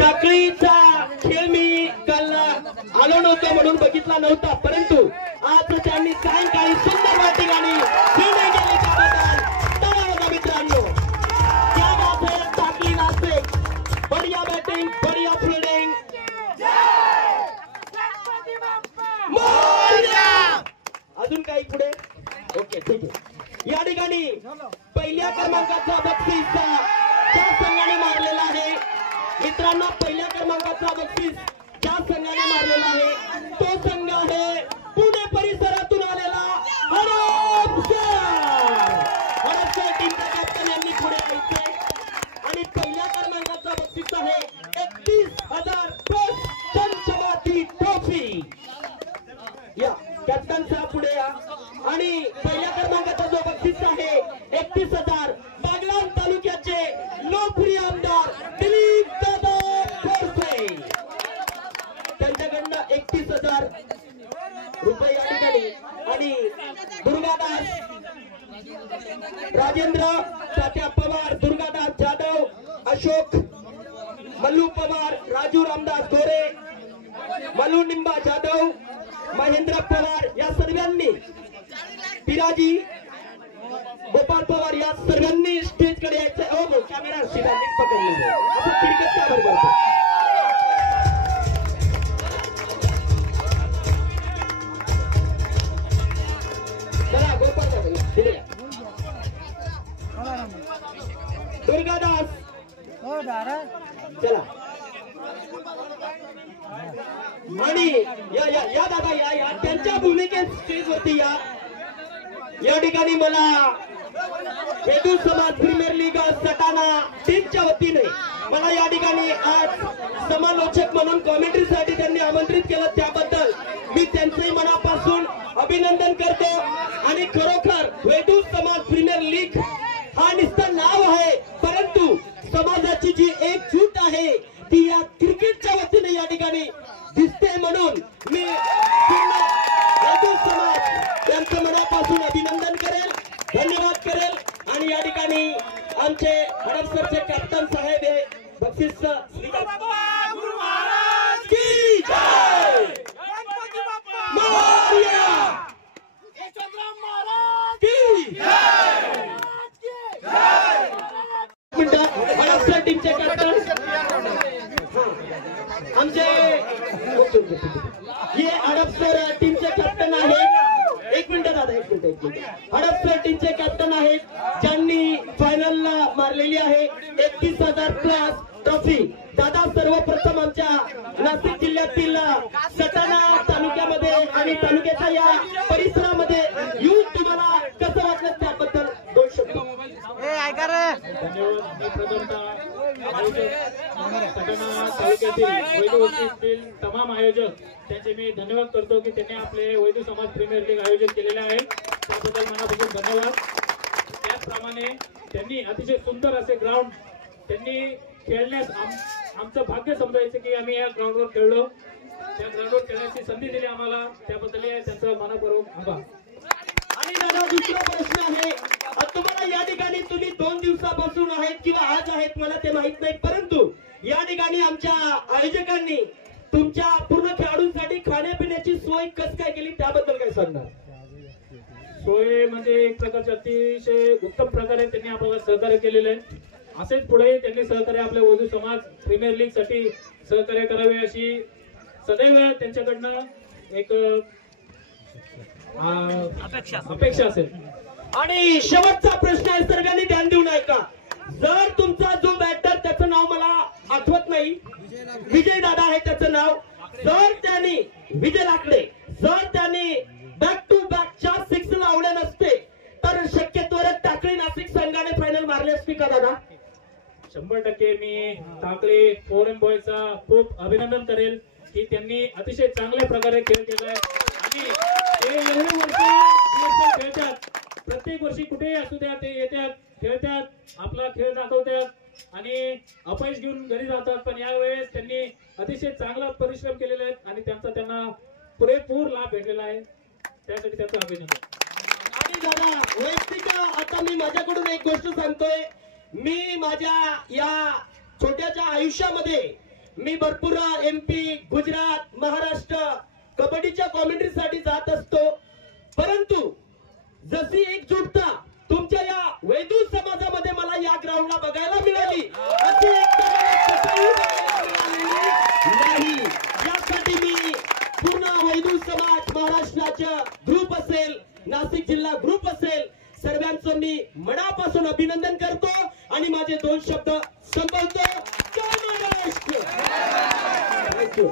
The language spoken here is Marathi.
टाकळीचा खेळ मी काल आलो नव्हतो म्हणून बघितला नव्हता, परंतु आज त्यांनी सायंकाळी सुंदर बॅटिंग आणि निर्णय केले त्याबद्दल मित्रांनो क्या बात है टाकळी नाशिक, बढिया बॅटिंग बढिया फिल्डिंग। अजून काही पुढे ओके ठीक आहे। या ठिकाणी पहिल्या क्रमांकाचा बक्षीस ज्या संघाने मारलेला आहे मित्रांनो, पहिल्या क्रमांकाचा बक्षीस ज्या संघाने मारलेला आहे तो संघ आहे पुणे परिसरातून आलेला हडपसर टीमचा कॅप्टन यांनी पुढे यायचे आणि पहिल्या क्रमांकाचा बक्षीस आहे 31,000 प्लस पंचवाती ट्रॉफी। या कॅप्टन साहेब पुढे या आणि पहिल्या क्रमांकाचा जो बक्षीस आहे 31,000 बागलाण तालुक्याचे लोकप्रिय आमदार दिलीप दादा बोरसे त्यांच्याकडनं 31,000 रुपये या ठिकाणी आणि दुर्गादास राजेंद्र तात्या पवार, दुर्गादास जाधव, अशोक मल्लू पवार, राजू रामदास गोरे, मल्लू निंबा जाधव, महेंद्र पवार या सर्वांनी, पिराजी गोपाल पवार या सर्वांनी स्टेज कडे यायचं। हो कॅमेरा सीधा नीट पकडलेला असं क्रिकेट का बरोबर चला गोपाल दुर्गादास चला आणि या दादा या त्यांच्या भूमिकेत स्टेज वरती या ठिकाणी मला वेदू समाज प्रीमियर लीग सटाणा टीमच्या वतीने मला या ठिकाणी आज समालोचक म्हणून कॉमेंट्रीसाठी त्यांनी आमंत्रित केलं त्याबद्दल मी त्यांचंही मनापासून अभिनंदन करतो आणि खरोखर वेदू समाज प्रीमियर लीग हा नुसतं नाव आहे परंतु समाजाची जी एकजूट आहे ती या क्रिकेटच्या वतीने या ठिकाणी दिसते म्हणून मी वेदू समाज यांचं मनापासून अभिनंदन करेल, धन्यवाद करेल आणि या ठिकाणी आमचे हडपसरचे कॅप्टन साहेब हे बक्षीस की जय हडपसर टीमचे कॅप्टन आमचे हे हडपसर टीमचे कॅप्टन आहेत। एक मिनिट दादा एक मिनिट हडपसर टीमचे कॅप्टन आहेत ज्यांनी फायनलला मारलेली आहे 31,000 प्लस ट्रॉफी। दादा सर्वप्रथम आमच्या नाशिक जिल्ह्यातील सटाणा तालुक्यामध्ये आणि तालुक्याच्या या परिसरामध्ये येऊन तुम्हाला कसं वाटलं त्याबद्दल 2 शब्द। सटाणा तालुक्यातील वैद्यवस्तीतील तमाम आयोजक त्यांचे मी धन्यवाद करतो की त्यांनी आपले वैद्य समाज प्रीमियर लीग आयोजित केलेले आहे त्याबद्दल मनापासून धन्यवाद। त्याचप्रमाणे त्यांनी अतिशय सुंदर असे ग्राउंड त्यांनी खेळण्यास आमचं भाग्य समजायचं की आम्ही या ग्राउंडवर खेळलो, त्या ग्राउंडवर खेळण्याची संधी दिली आम्हाला त्याबद्दल त्यांचं मनपूर्वक आभार। आणि दादा दुसरा प्रश्न आहे तुम्हाला या ठिकाणी तुम्ही 2 दिवसापासून आहेत किंवा आज आहेत मला ते माहित नाही परंतु या ठिकाणी आमच्या आयोजकांनी तुमच्या पूर्ण खेळाडूंसाठी खाण्यापिण्याची सोय कसं काय केली त्याबद्दल काय सांगणार? सोय म्हणजे एक प्रकारचे अतिशय उत्तम प्रकारे त्यांनी आपल्याला सहकार्य केलेले आहे। असेच पुढे त्यांनी सहकार्य आपल्या वैद्य समाज प्रीमियर लीग साठी सहकार्य करावे अशी सदैव त्यांच्याकडनं एक अपेक्षा असेल। आणि शेवटचा प्रश्न आहे सर्वांनी ध्यान देऊन ऐका, जर तुमचा जो बॅटर त्याचं नाव मला आठवत नाही विजय दादा आहे त्याचं नाव, जर त्यांनी विजय लाकडे जर त्यांनी बॅक टू बॅक 4 6 लावले नसते तर शक्यतोवर टाकळी नाशिक संघाने फायनल मारले असते का दादा? 100% मी टाकळी फॉरेन बॉयचा खूप अभिनंदन करेल की त्यांनी अतिशय चांगल्या प्रकारे खेळ केलाय आणि ते एवढे वर्ष खेळतात, प्रत्येक वर्षी कुठेही असू द्या ते येतात खेळतात आपला खेळ दाखवतात आणि अपयश घेऊन घरी जातात, पण यावेळेस त्यांनी अतिशय चांगला परिश्रम केलेले आहेत आणि त्यांना पुरेपूर लाभ भेटलेला आहे त्यासाठी त्यांचं अभिनंदन। आणि दादा वैयक्तिक आता मी माझ्याकडून एक गोष्ट सांगतोय, मी माझ्या या छोट्याच्या आयुष्यामध्ये मी भरपूर MP, गुजरात, महाराष्ट्र कबड्डीच्या कॉमेंट्रीसाठी जात असतो, परंतु जशी एकजुटता तुमच्या या वैदू समाजामध्ये मला या ग्राउंडला बघायला मिळाली अशी एकता मला कुठेही बघायला मिळालेली नाही. यासाठी मी पूर्ण वैदू समाज, महाराष्ट्राच्या ग्रुप असेल, नाशिक जिल्हा ग्रुप असेल, सर्वांचं मी मनापासून अभिनंदन करतो आणि माझे 2 शब्द संपवतो. जय महाराष्ट्र. थँक्यू.